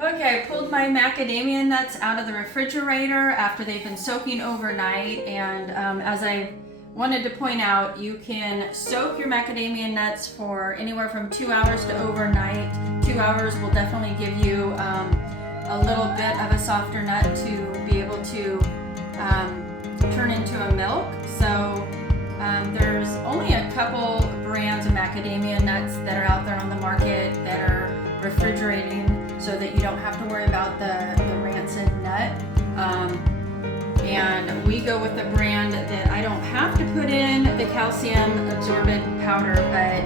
Okay, I pulled my macadamia nuts out of the refrigerator after they've been soaking overnight, and as I wanted to point out, you can soak your macadamia nuts for anywhere from 2 hours to overnight. 2 hours will definitely give you a little bit of a softer nut to be able to turn into a milk. So there's only a couple brands of macadamia nuts that are out there on the market that are refrigerating, so that you don't have to worry about the rancid nut. And we go with the brand that I don't have to put in the calcium absorbent powder, but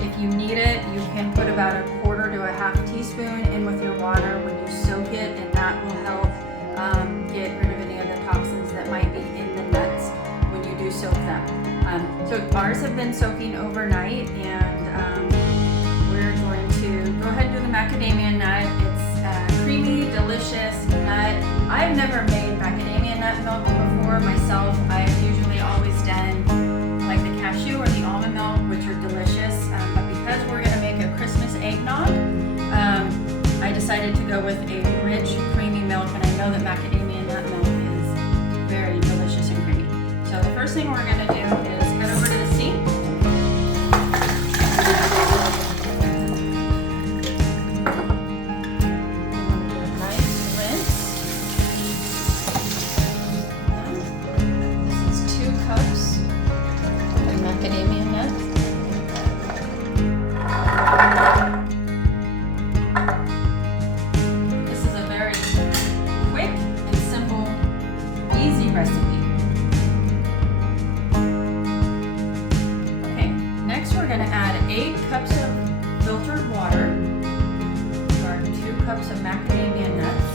if you need it, you can put about 1/4 to 1/2 teaspoon in with your water when you soak it, and that will help get rid of any of the toxins that might be in the nuts when you do soak them. So ours have been soaking overnight, and we're going to go ahead and do the macadamia nut. It's a creamy, delicious nut. I've never made macadamia nut milk before myself. I've usually always done like the cashew or the almond milk, which are delicious. But because we're going to make a Christmas eggnog, I decided to go with a rich, creamy milk, and I know that macadamia nut milk is very delicious and creamy. So the first thing we're going to do is head over to the sink. Recipe. Okay, next we're going to add 8 cups of filtered water to our 2 cups of macadamia nuts.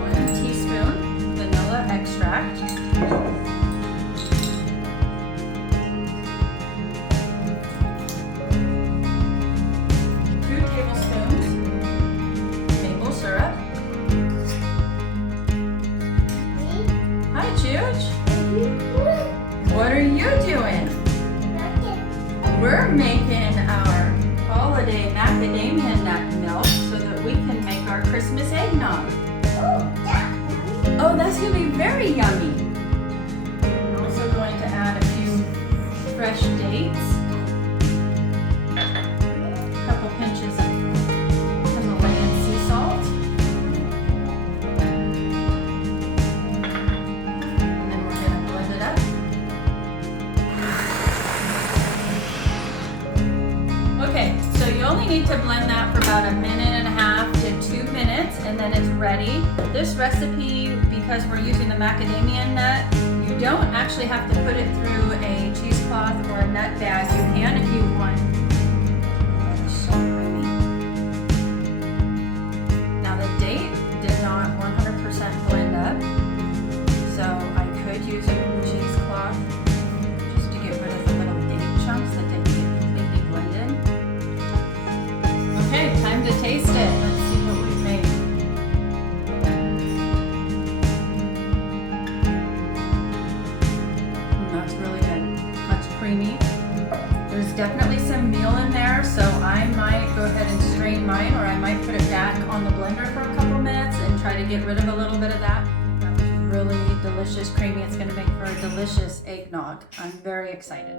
One teaspoon vanilla extract. What are you doing? We're making our holiday macadamia nut milk so that we can make our Christmas eggnog. Oh, that's going to be very yummy. I'm also going to add a few fresh dates, a couple pinches of Himalayan sea salt. Need to blend that for about 1.5 to 2 minutes, and then it's ready. This recipe, because we're using the macadamia nut, you don't actually have to put it through a cheesecloth or a nut bag. You can if you want. It's so creamy. Now the date did not 100% blend up, so I could use a cheesecloth just to get rid of the little date chunks that didn't get completely blended. Okay, time to taste it. Let's see what we've made. That's really good. That's creamy. There's definitely some meal in there, so I might go ahead and strain mine, or I might put it back on the blender for a couple minutes and try to get rid of a little bit of that. That was really delicious, creamy. It's going to make for a delicious eggnog. I'm very excited.